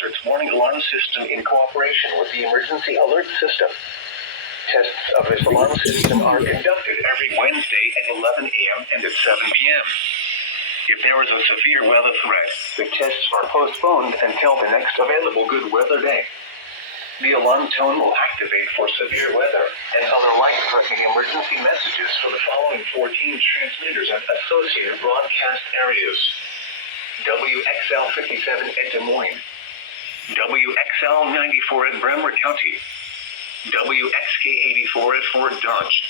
hazards warning alarm system in cooperation with the emergency alert system. Tests of this alarm system are conducted every Wednesday at 11 a.m. and at 7 p.m. If there is a severe weather threat, the tests are postponed until the next available good weather day. The alarm tone will activate for severe weather and other life-threatening emergency messages for the following 14 transmitters and associated broadcast areas. WXL 57 at Des Moines, WXL 94 at Bremer County, WXK 84 at Fort Dodge,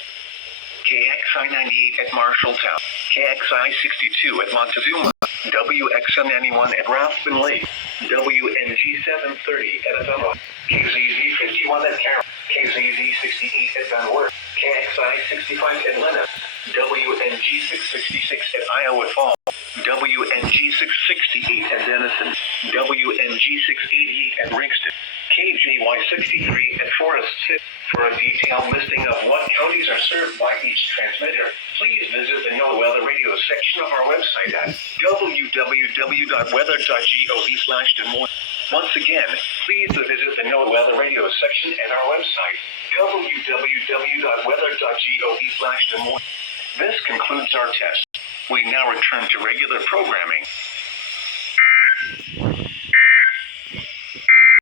KXI 98 at Marshalltown, KXI 62 at Montezuma, WXM 91 at Rathbun Lake, WNG 730 at Avella, KZZ 51 at Carroll, KZZ 68 at Van Wert, KXI 65 at Lennon, WNG 666 at Iowa Falls, WNG 668 at Denison, WNG 688 at Ringston, KJY 63 at Forest City. For a detailed listing of what counties are served by each transmitter, please visit the NOAA Weather Radio section of our website at www.weather.gov/Des Moines. Once again, please visit the NOAA Weather Radio section at our website, www.weather.gov/Des Moines. This concludes our test. We now return to regular programming.